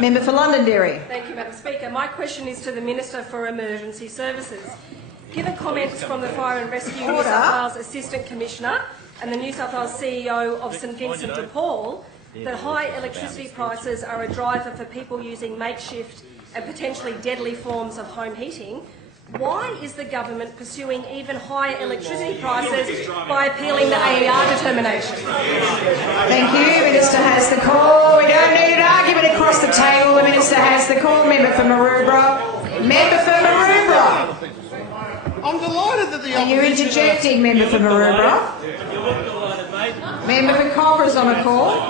Member for Londonderry. Thank you, Madam Speaker. My question is to the Minister for Emergency Services. Given comments from the Fire and Rescue New South Wales Assistant Commissioner and the New South Wales CEO of St Vincent de Paul that high electricity prices are a driver for people using makeshift and potentially deadly forms of home heating, why is the government pursuing even higher electricity prices by appealing the AER determination? Thank you. Minister has the call. We don't need an argument across the table. The Minister has the call. Member for Maroubra. Member for Maroubra. I'm delighted that the Are you interjecting, Member for Maroubra? Member for Cobra's on a call.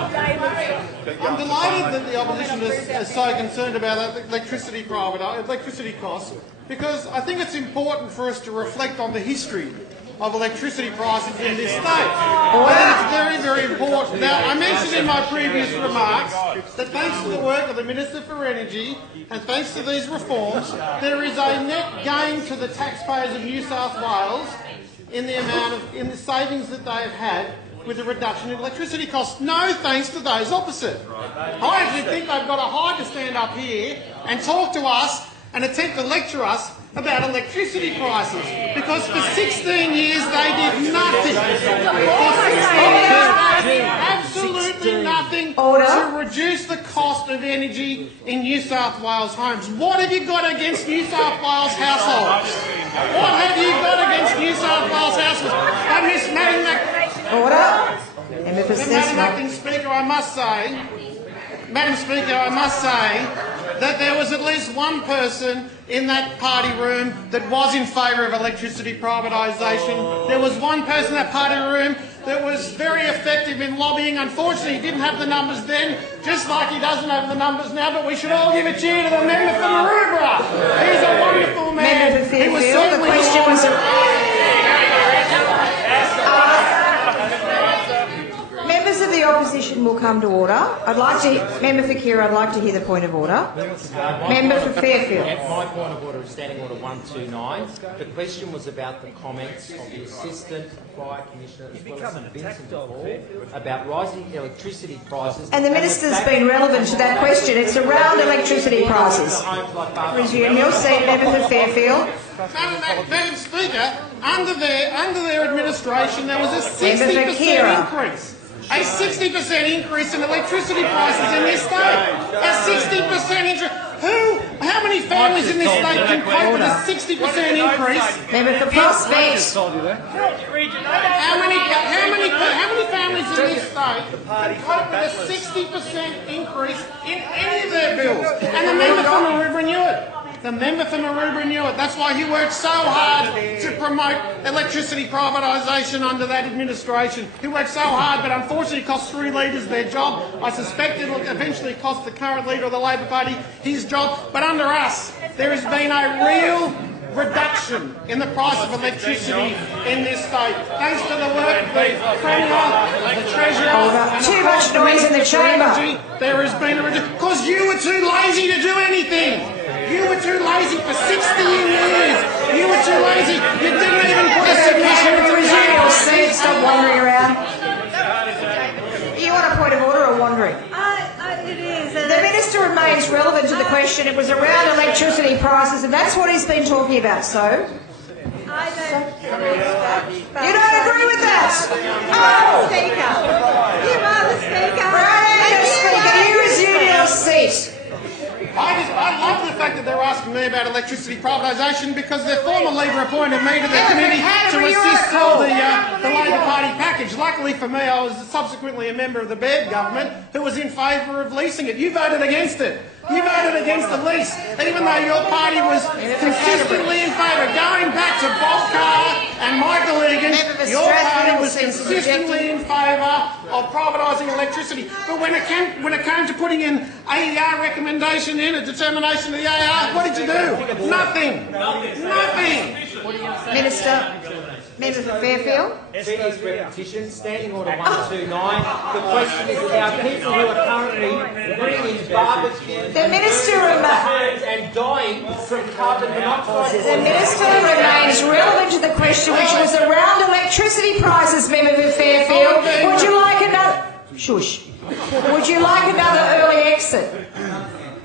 I'm delighted that the opposition is so concerned about electricity costs, because I think it's important for us to reflect on the history of electricity prices in this state. I think it's very, very important. Now, I mentioned in my previous remarks that thanks to the work of the Minister for Energy and thanks to these reforms, there is a net gain to the taxpayers of New South Wales in the savings that they have had with the reduction in electricity costs. No thanks to those opposite. I actually think they've got a hide to stand up here and talk to us and attempt to lecture us about electricity prices, because for 16 years they did nothing. Absolutely nothing to reduce the cost of energy in New South Wales homes. What have you got against New South Wales households? What have you got against New South Wales households? Madam Acting Speaker, Madam Speaker, I must say that there was at least one person in that party room that was in favour of electricity privatisation. There was one person in that party room that was very effective in lobbying. Unfortunately, he didn't have the numbers then, just like he doesn't have the numbers now, but we should all give a cheer to the member for Maroubra. He's a wonderful man. Member for Fairfield, the question was... Members of the opposition will come to order. Member for Keira, I'd like to hear the point of order. Member for Fairfield. My point of order is Standing Order 129. The question was about the comments of the Assistant Fire Commissioner as well as St Vincent de Paul about rising electricity prices. And the Minister's been relevant to that question. It's around electricity prices. Resume your seat, Member for Fairfield. Madam Speaker, under their administration there was a 60% increase. A 60% increase in electricity prices in this state. A 60% increase. How many families in this state can cope with a 60% increase? Member for Prospect. How many families in this state can cope with a 60% increase in any of their bills? And the member for Maroubra knew it. The member for Maroubra knew it. That's why he worked so hard to promote electricity privatisation under that administration. He worked so hard, but unfortunately it cost 3 leaders their job. I suspect it will eventually cost the current leader of the Labor Party his job. But under us, there has been a real reduction in the price of electricity in this state. Thanks to the work of the Premier, the Treasurer... Too much noise in the chamber. There has been a reduction. Because you were too lazy to do anything. You were too lazy for 16 years. You were too lazy. You didn't even put a submission into the your seat. Stop wandering around. You want a point of order or wandering? It is. The Minister remains relevant to the question. It was around electricity prices, and that's what he's been talking about, so... I don't agree with that. You don't agree with that? Oh! Speaker. You are the Speaker. Speaker, you resume your seat. I love the fact that they're asking me about electricity privatisation, because their former leader appointed me to the committee to assist all the Labor Party package. Luckily for me, I was subsequently a member of the Baird government who was in favour of leasing it. You voted against it. You voted against the lease, even though your party was consistently in favour. Going back to Bob Carr and Michael Egan, your party was consistently in favour of privatising electricity. But when it came to putting in AER recommendation in, a determination of the AER, what did you do? Nothing. Nothing. Minister. Member for Fairfield. Speaker's repetition, Standing Order 129. The question is about people who are currently bringing barbecues the Minister and dying from carbon monoxide. The Minister remains relevant to the question, which was around electricity prices, Member for Fairfield. Would you like another... Shush. Would you like another early exit?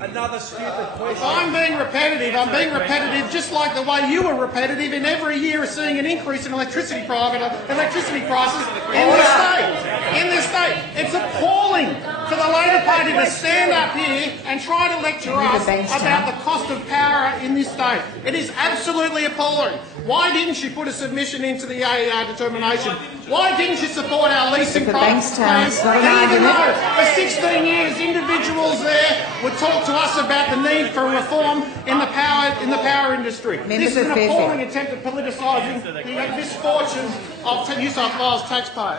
Another stupid question. I'm being repetitive. I'm being repetitive just like the way you were repetitive in every year of seeing an increase in electricity prices in this state. In this state. It's appalling for the Labor Party to stand up here and try to lecture us about the cost of power in this state. It is absolutely appalling. Why didn't you put a submission into the AER determination? Why didn't you support our leasing plans? Even though for 16 years individuals there would talk to us about the need for reform in the power industry. This is an appalling attempt at politicising the misfortunes of New South Wales taxpayers.